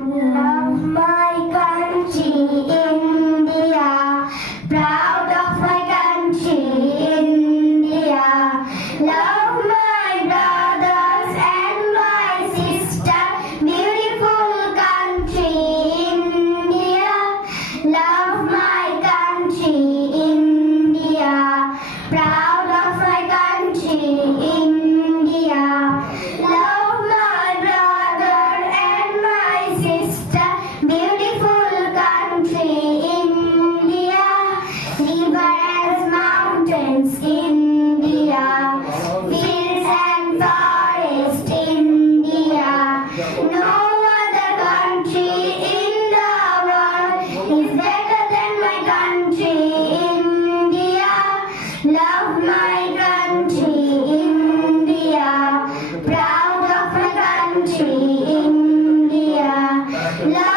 Love my country, India. Proud of my country, India. Love my brothers and my sister. Beautiful country, India. Love my country, India. Proud of my country, India. Love my brother and my sister. Beautiful country, India. River and mountains, India. Fields and forest, India. No other country in the world is better than my country, India. Love my country, India. Proud of my country, India. Love